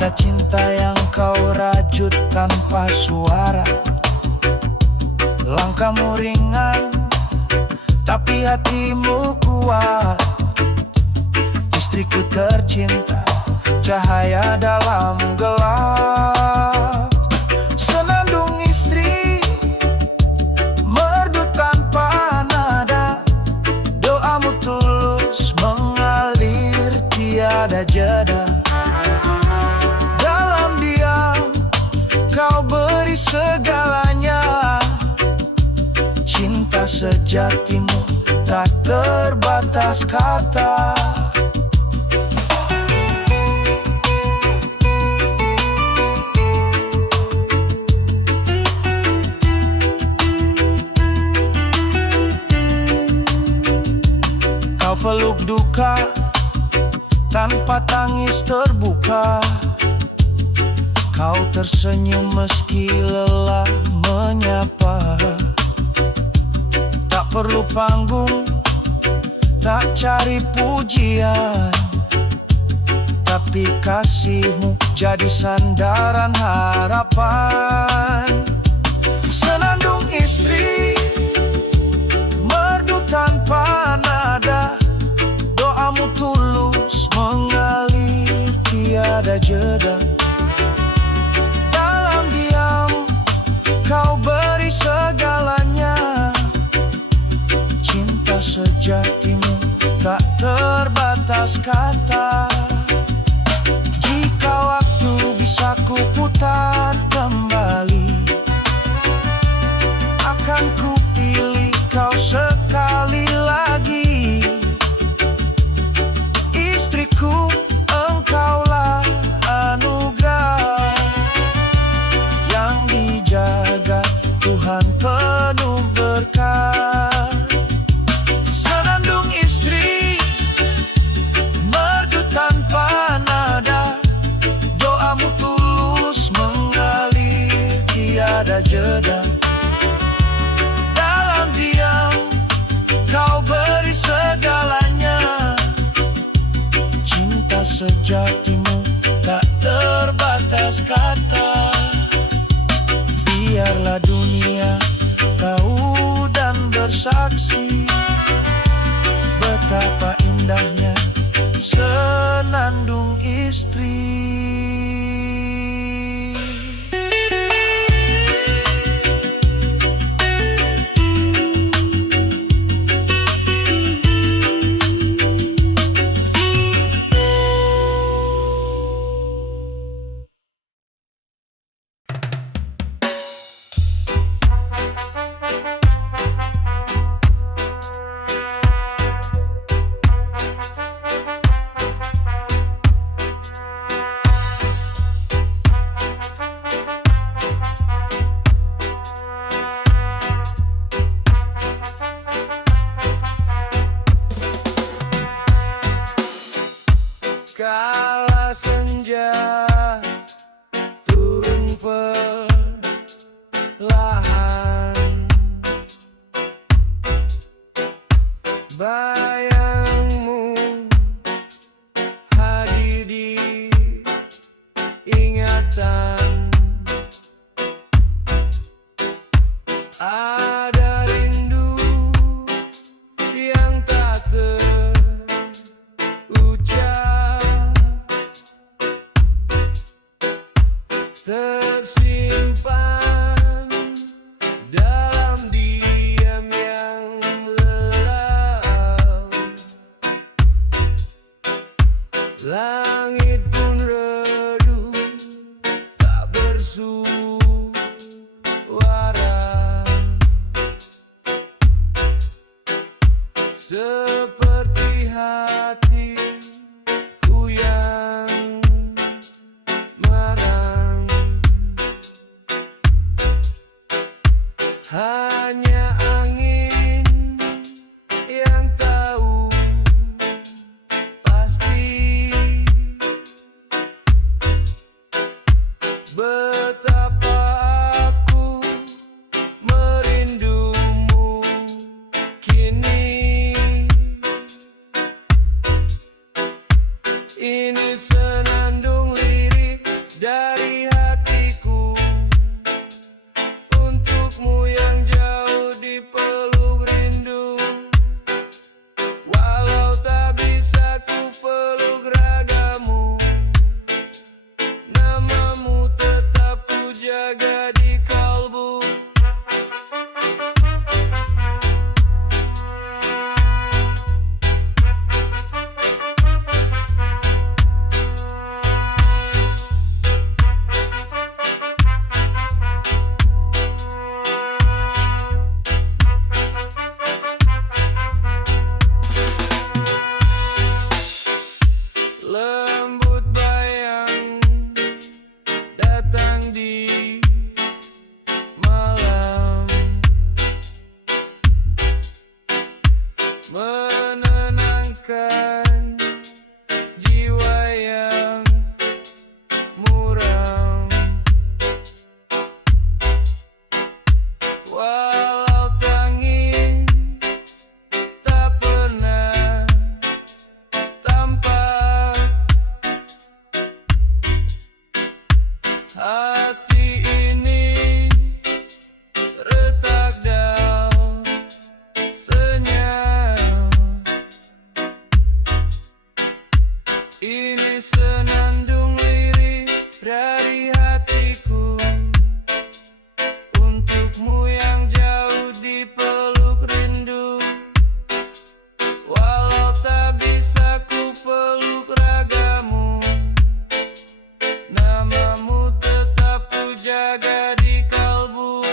Nada cinta yang kau rajut tanpa suara. Langkahmu ringan, tapi hatimu kuat. Istriku tercinta, cahaya dalam gelap. Senandung istri, merdu tanpa nada. Doamu tulus mengalir tiada jeda. Dalam diam, kau beri segalanya. Cinta sejatimu tak terbatas kata. Kau peluk duka tanpa tangis terbuka. Kau tersenyum meski lelah menyapa. Tak perlu panggung, tak cari pujian, tapi kasihmu jadi sandaran harapan. Senandung istri, merdu tanpa nada. Doamu tulus mengalir tiada jeda. Dalam diam, kau beri segalanya. Cinta sejatimu tak terbatas kata. Jika waktu bisa ku putar kembali, akan ku pilih kau sekali lagi. Istriku, engkaulah anugerah yang dijaga Tuhan penuh berkah. Senandung istri, merdu tanpa nada. Doamu tulus mengalir tiada jeda. Dalam diam, kau beri segalanya. Cinta sejatimu tak terbatas kata. Biarlah dunia tahu dan bersaksi betapa indahnya senandung istri. Kala senja turun perlahan, bayangmu hadir di ingatan. Ada rindu yang tak terucap, tersimpan dalam diam yang lelap. Langit pun redup, tak bersuara. Seperti hatiku yang marang. Hanya angin yang tahu pasti betapa aku merindumu kini. Ini senandung lirik dari hatiku. Untukmu yang jauh di peluk rindu. Walau tak bisa ku peluk ragamu, namamu tetap ku jaga di kalbu. Lembut bayang datang di malam, menenangkan jiwa yang muram. Walau tangis tak pernah tampak, hati ini retak dan senyap. Ini senandung lirik dari hatiku. Untukmu yang jauh di peluk rindu. Walau tak bisa ku peluk ragamu, namamu tetap ku jaga di kalbu.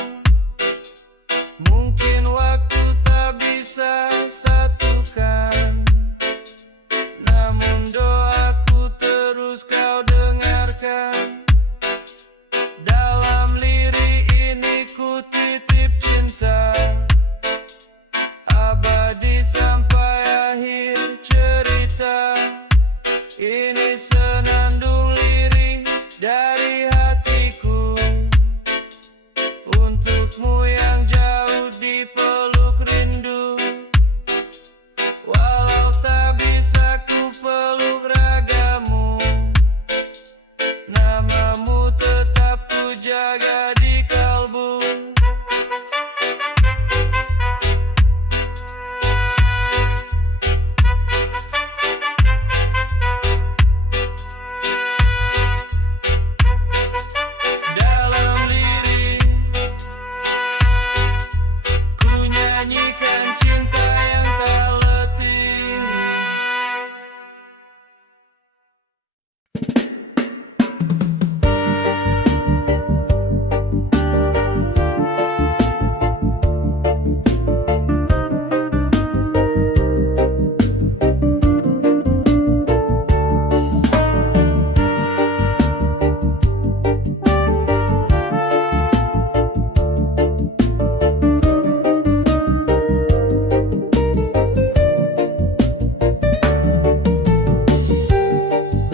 Mungkin waktu tak bisa satukan, namun doaku terus kau dengarkan. Dalam lirik ini ku titip cinta abadi sampai akhir cerita. Ini senandung lirik dari hatiku. Untukmu yang jauh di peluk rindu. Walau tak bisa ku peluk ragamu, namamu tetap ku jaga di kalbu. Dalam lirik ku nyanyikan cinta yang tak letih.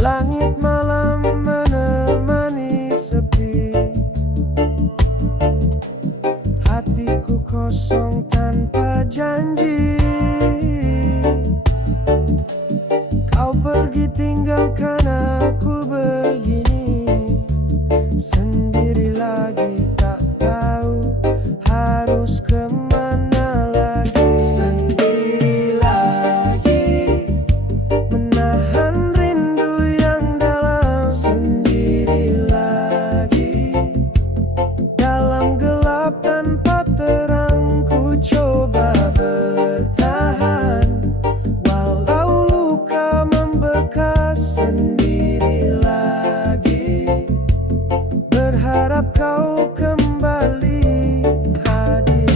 Langit malam menemani sepi, hatiku kosong tanpa janji. Kau pergi tinggalkan aku begini, sendiri lagi tak tahu harus kemana lagi. Sendiri lagi menahan rindu yang dalam. Sendiri lagi dalam gelap tanpa terang. Ku coba bertahan walau luka membekas. Sendiri lagi berharap kau kembali hadir.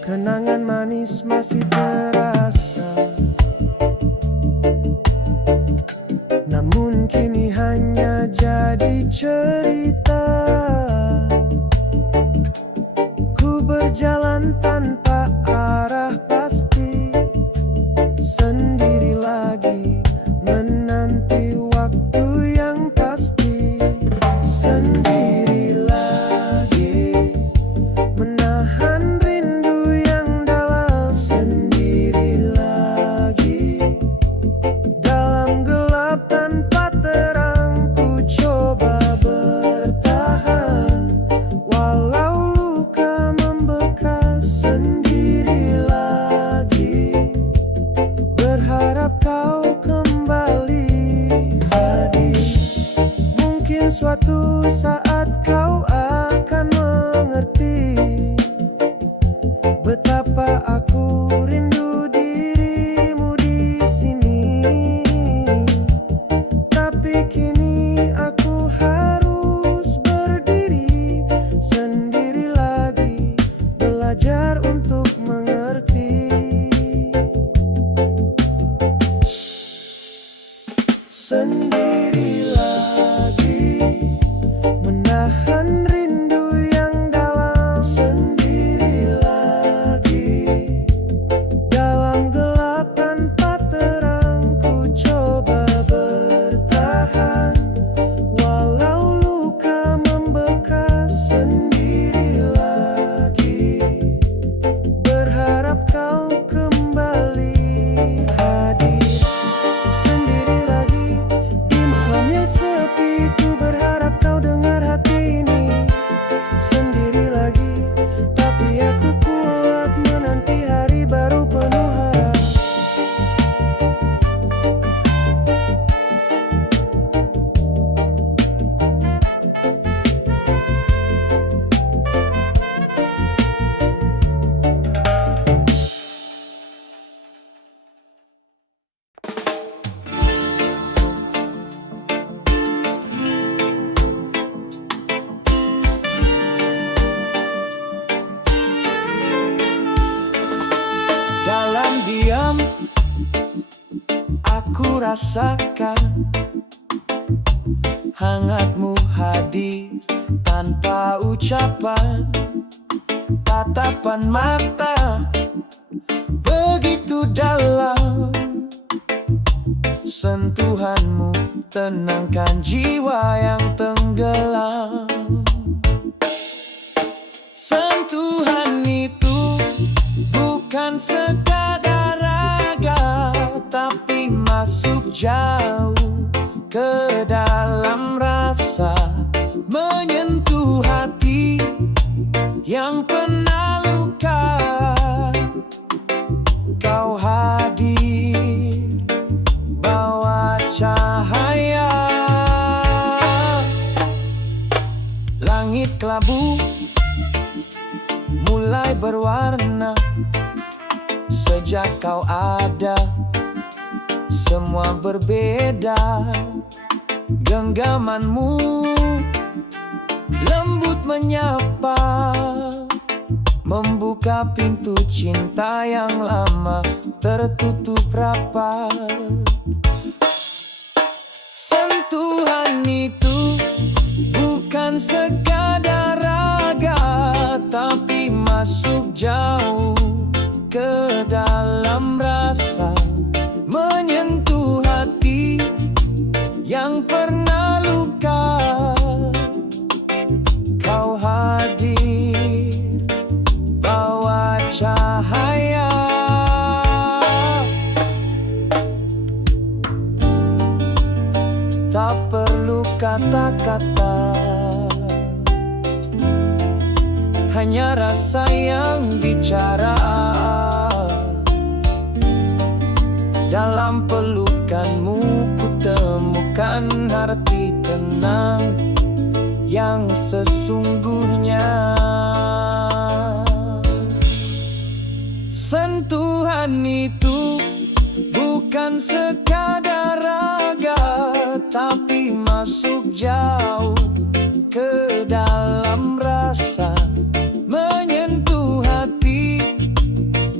Kenangan manis masih terasa, namun kini hanya jadi cerita. Ku berjalan tanpa arah pasti, sendiri lagi menanti waktu yang pasti. Sendiri lagi menahan rindu yang dalam. Sendiri lagi dalam gelap tanpa terang. Ku coba suatu saat kau akan mengerti betapa aku rindu dirimu di sini. Tapi kini aku harus berdiri sendiri lagi, belajar untuk mengerti. Sendiri lagi, menahan rindu yang dalam. Sendiri lagi, dalam gelap tanpa terang, ku coba bertahan walau luka membekas. Sendiri lagi, berharap kau kembali hadir. Sendiri lagi, di malam yang sepi, ku berharap kau dengar hati ini. Sendiri lagi, tapi aku kuat menanti hari baru penuh harap. Dalam diam, aku rasakan hangatmu hadir tanpa ucapan. Tatapan mata begitu dalam, sentuhanmu tenangkan jiwa yang tenggelam. Sentuhan itu bukan sekadar raga, tapi masuk jauh ke dalam rasa, menyentuh hati yang pernah luka. Kau hadir, bawa cahaya. Langit kelabu mulai berwarna sejak kau ada, semua berbeda. Genggamanmu lembut menyapa, membuka pintu cinta yang lama tertutup rapat. Sentuhan itu bukan sekadar raga, tapi masuk jauh ke dalam rasa, menyentuh hati yang pernah luka. Kau hadir, bawa cahaya. Tak perlu kata-kata, hanya rasa yang bicara. Dalam pelukanmu ku temukan arti tenang yang sesungguhnya. Sentuhan itu bukan sekadar raga, tapi masuk jauh ke dalam rasa, menyentuh hati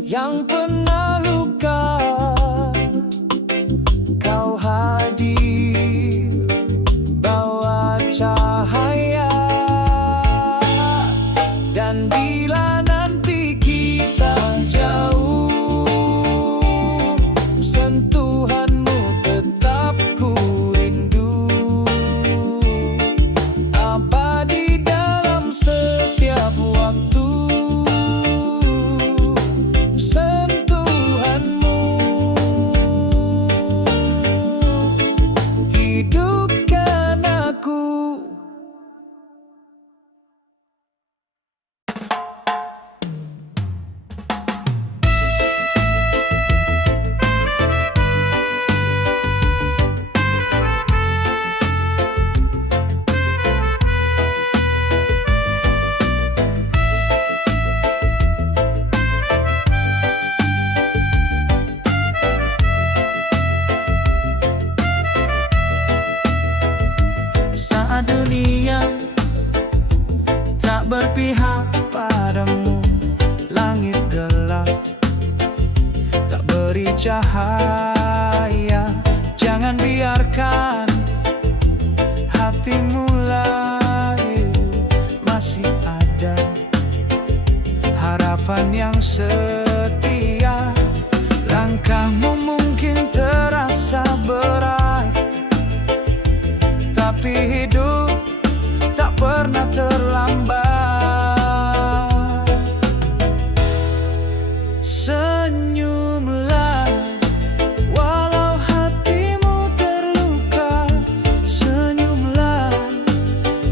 yang pernah luka. Kau hadir, bawa cahaya. Dan bila nanti kita jauh, sentuhanmu tetap ku rindu. Saat dunia tak berpihak padamu, langit gelap tak beri cahaya, jangan biarkan hatimu layu. Masih ada harapan yang setia. Langkahmu mungkin terasa berat, tapi hidup tak pernah terlambat. Senyumlah walau hatimu terluka. Senyumlah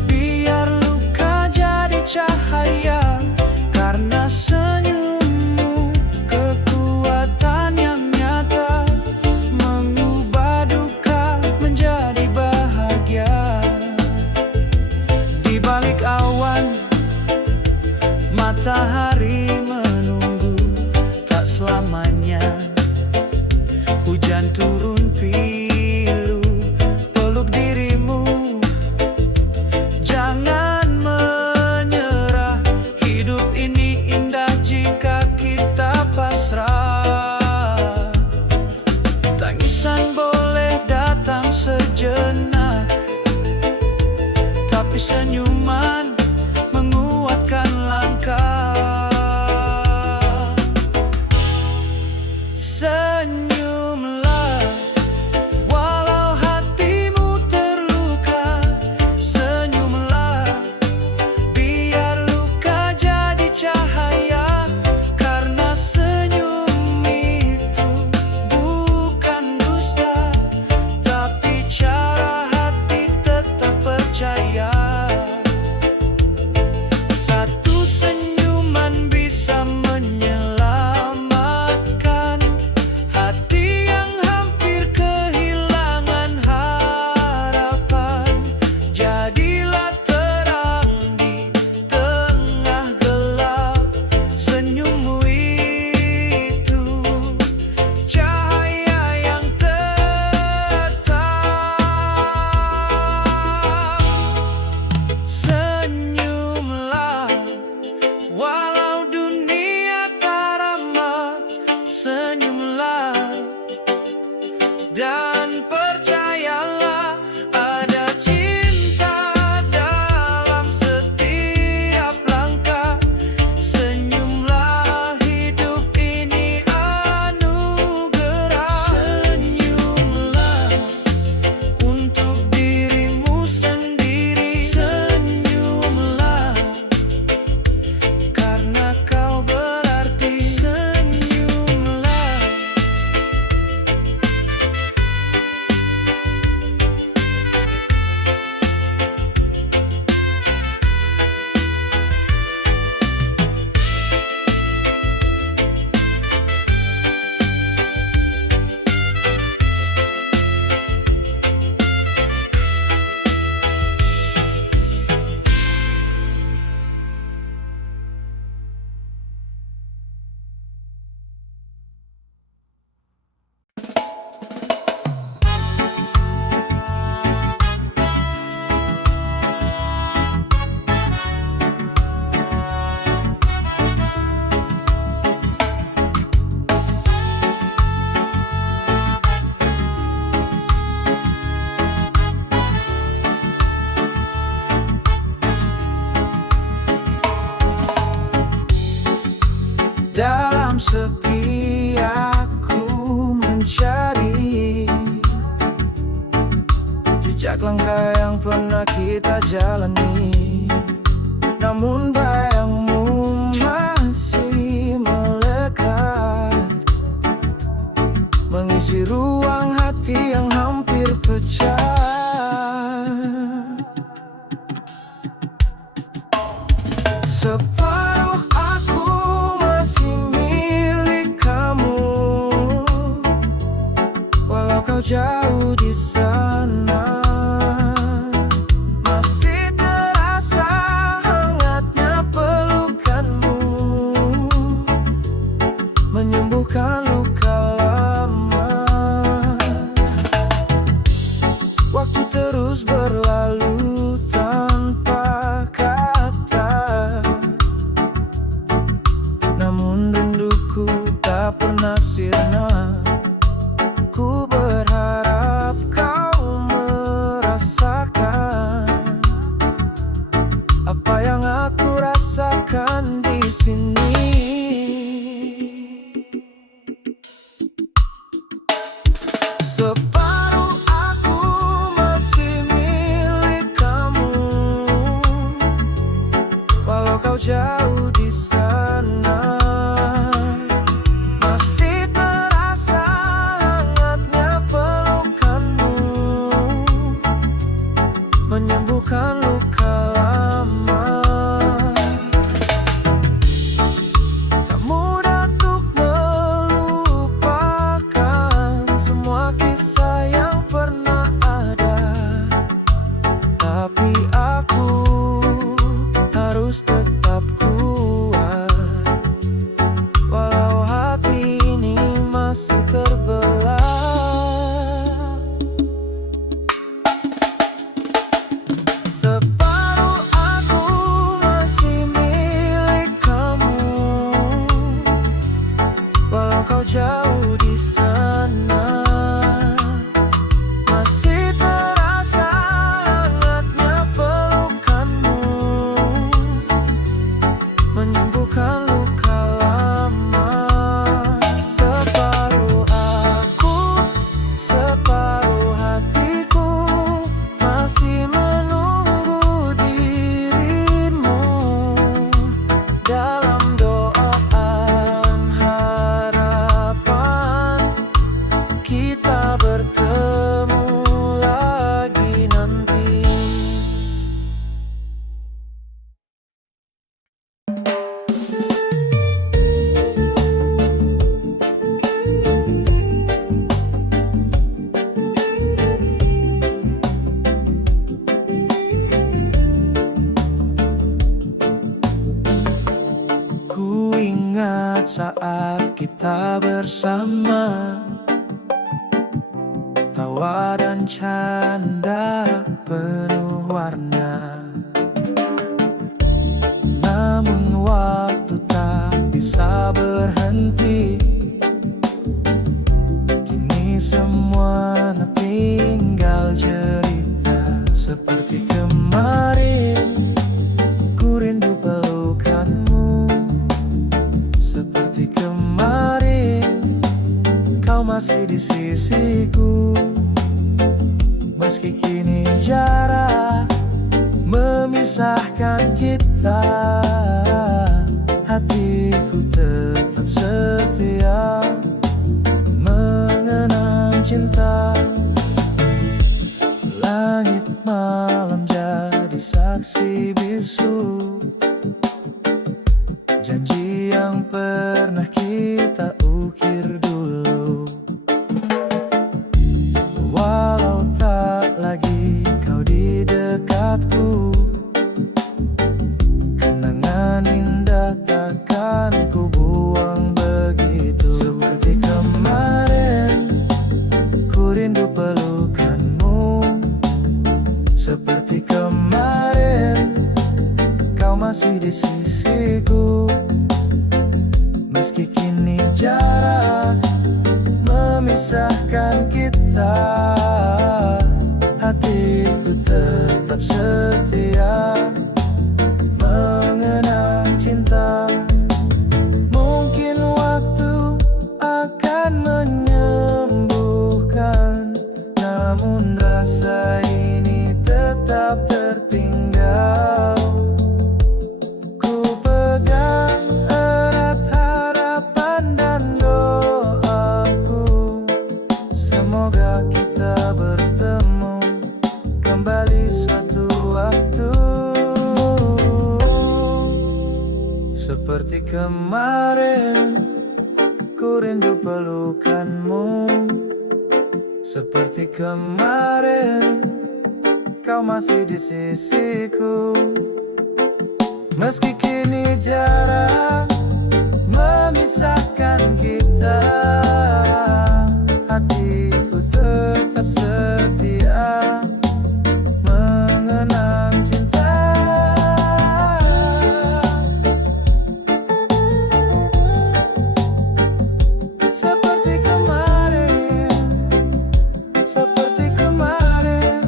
biar luka jadi cahaya. Karena senyummu kekuatan yang nyata, mengubah duka menjadi bahagia. Di balik awan, matahari menunggu. Tak selamanya hujan turun pilu. Peluk dirimu, jangan menyerah. Hidup ini indah jika kita pasrah. Tangisan boleh datang sejenak, tapi senyuman menguatkan langkah. Senyumlah walau hatimu terluka. Senyumlah biar luka jadi cahaya. Karena senyum itu bukan dusta, tapi cara hati tetap percaya. Satu senyuman bisa menyelamatkan hati yang hampir kehilangan harapan. Jadilah terang di tengah gelap. Senyummu itu cahaya yang tetap. Senyumlah walau dunia tak ramah. Senyumlah dan percayalah, ada cinta dalam setiap langkah. Senyumlah, hidup ini anugerah. Senyumlah untuk dirimu sendiri. Senyumlah karena kau berarti. Senyumlah. Dalam sepi aku mencari jejak langkah yang pernah kita jalani. Namun bayangmu masih melekat, mengisi ruang hati yang hampir pecah. Separuh aku masih milik kamu, walau kau jauh di sana. Masih terasa hangatnya pelukanmu, menyembuhkan luka lama. Waktu terus berlalu sini. Separuh aku masih milik kamu, walau kau jauh di sana. Masih terasa hangatnya pelukanmu, menyembuhkan luka lama. Tak mudah untuk melupakan semua kisah yang pernah ada, tapi aku harus tetap kuat, walau hati ini masih terbelah. Separuh aku masih milik kamu, walau kau jauh di sana. Masih terasa hangatnya pelukanmu, menyembuhkan luka lama. Separuh aku, separuh hatiku masih menunggu dirimu dalam doaan harapan kita bertemu lagi nanti. Ku ingat saat kita bersama, tawa dan canda penuh warna. Namun waktu tak bisa berhenti, kini semua tinggal cerita. Seperti kemarin, ku rindu pelukanmu. Seperti kemarin, kau masih di sisiku. Meski kini jarak memisahkan kita, hatiku tetap setia mengenang cinta. Langit malam jadi saksi bisu, janji yang pernah kita ukir dulu. Walau tak lagi kau di dekatku, kenangan indah takkan ku buang begitu. Seperti kemarin, ku rindu pelukanmu. Seperti kemarin, kau masih di sisiku. Meski kini jarak memisahkan kita, hatiku tetap setia mengenang cinta. Mungkin waktu akan menyembuhkan, namun rasa ini tetap tertinggal. Ku pegang erat harapan dan doaku, semoga kita bertemu kembali suatu waktu. Seperti kemarin, ku rindu pelukanmu. Seperti kemarin, kau masih di sisiku. Meski kini jarak memisahkan kita, hatiku tetap setia mengenang cinta. Seperti kemarin, seperti kemarin.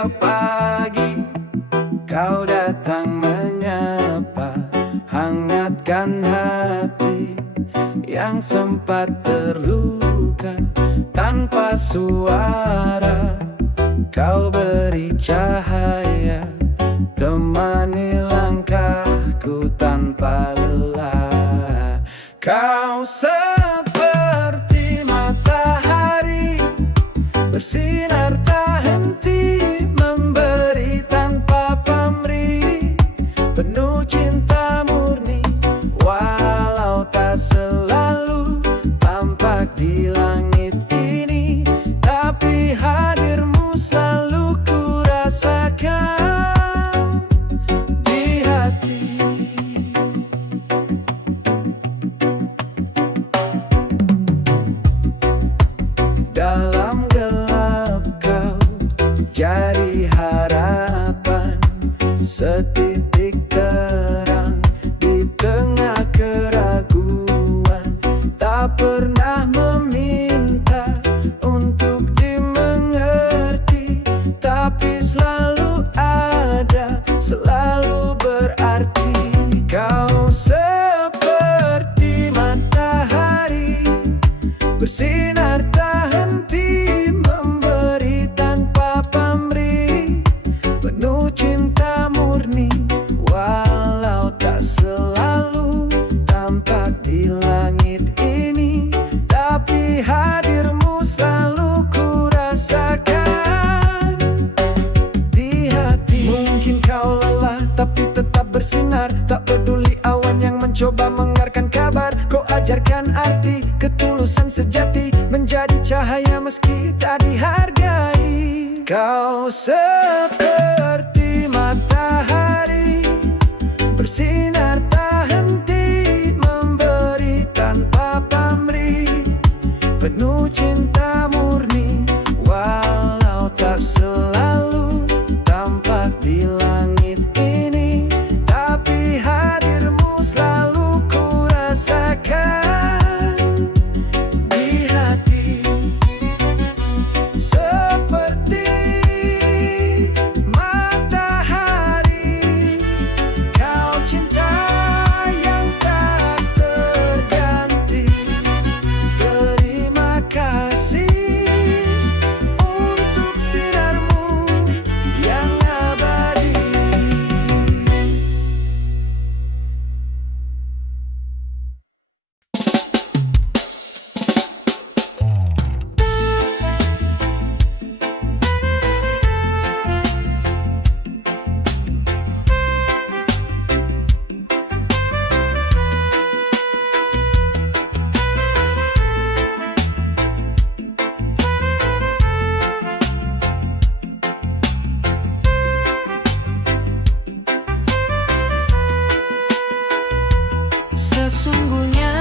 Setiap pagi kau datang menyapa, hangatkan hati yang sempat terluka. Tanpa suara kau beri cahaya, temani langkahku tanpa lelah. Kau seperti matahari, bersinar tak henti, memberi tanpa pamrih, penuh cinta murni. Walau tak selalu tampak di langit ini, tapi hadirmu selalu ku rasakan di hati. Dalam gelap kau jadi harapan, setitik terang di tengah keraguan. Tak pernah meminta untuk dimengerti, tapi selalu ada, selalu berarti. Kau seperti matahari, bersinar tak henti, memberi tanpa pamrih, penuh cinta murni. Walau tak selalu tampak di langit ini, tapi hadirmu selalu ku rasakan di hati. Mungkin kau lelah tapi tetap bersinar, tak peduli awan yang mencoba mengarkan kabar. Kau ajarkan arti ketulusan sejati, menjadi cahaya meski tak dihargai. Kau seperti matahari, bersinar tak henti, memberi tanpa pamrih, penuh cinta murni. Walau tak selalu tampak di langit ini, tapi hadirmu selalu ku rasakan di hati. Seperti matahari, kau cinta yang tak terganti. Terima kasih untuk sinarmu yang abadi. Sesungguhnya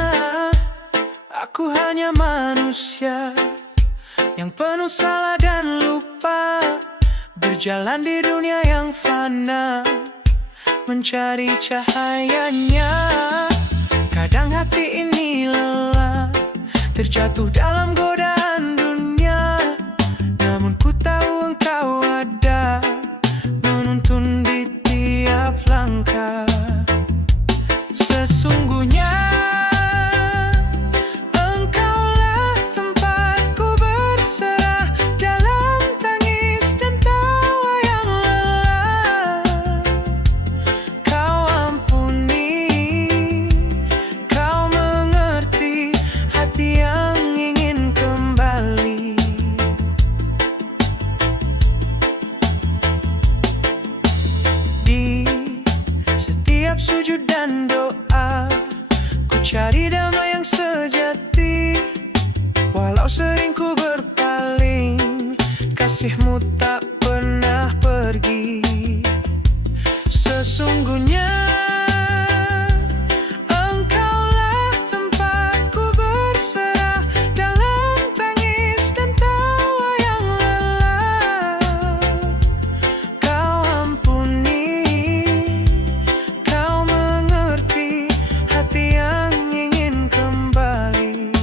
aku hanya manusia yang penuh salah dan lupa, berjalan di dunia yang fana, mencari cahayanya. Kadang hati ini lelah, terjatuh dalam godaan dunia, namun ku tahu engkau ada, menuntun di tiap langkah. Sesungguhnya engkaulah tempatku berserah, dalam tangis dan tawa yang lelah. Kau ampuni, kau mengerti hati yang ingin kembali. Di setiap sujud dan doa, ku cari damai yang sejati. Walau sering ku berpaling, kasihmu tak pernah pergi. Sesungguhnya engkaulah tempatku berserah, dalam tangis dan tawa yang lelah. Kau ampuni, kau mengerti hati yang ingin kembali.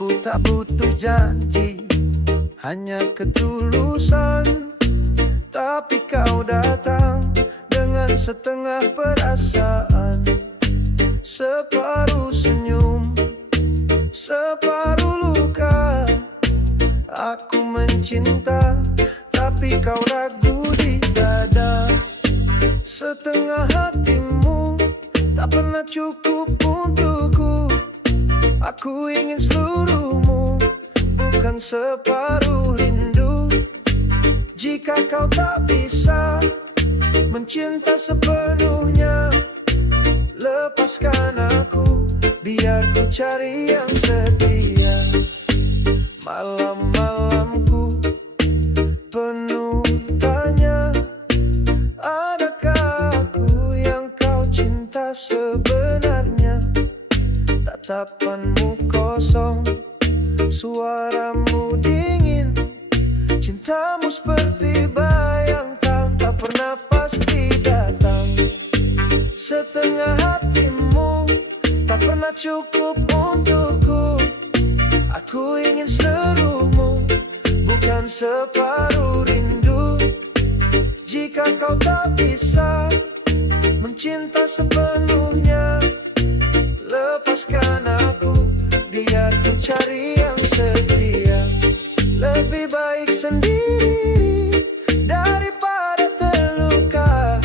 Aku tak butuh janji, hanya ketulusan. Tapi kau datang dengan setengah perasaan, separuh senyum, separuh luka. Aku mencinta, tapi kau ragu di dada. Setengah hatimu tak pernah cukup untukku. Aku ingin seluruhmu, bukan separuh rindu. Jika kau tak bisa mencinta sepenuhnya, lepaskan aku, biar ku cari yang setia. Malam-malamku penuh tanya, adakah aku yang kau cinta sebenarnya? Tatapanmu kosong, suaramu dingin, cintamu seperti bayang tak pernah pasti datang. Setengah hatimu tak pernah cukup untukku. Aku ingin seluruhmu, bukan separuh rindu. Jika kau tak bisa mencinta sepenuhnya, lepaskan aku, biar ku cari yang setia. Lebih baik sendiri daripada terluka,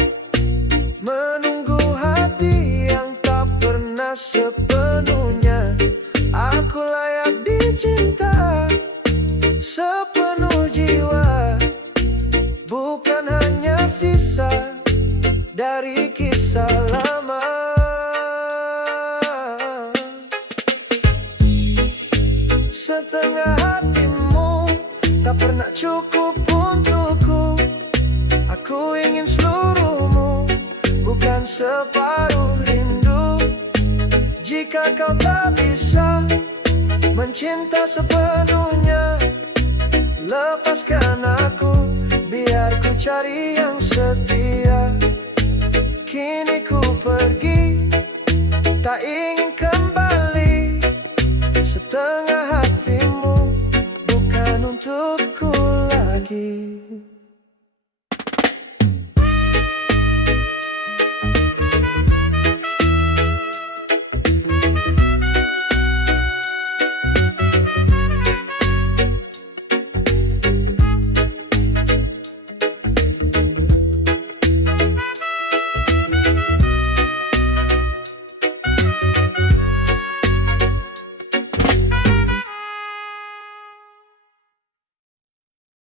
menunggu hati yang tak pernah sepenuhnya. Aku layak dicinta sepenuh jiwa, bukan hanya sisa dari kisah lama. Setengah hatimu tak pernah cukup untukku. Aku ingin seluruhmu, bukan separuh rindu. Jika kau tak bisa mencinta sepenuhnya, lepaskan aku, biar ku cari yang setia. Kini ku pergi, tak ingin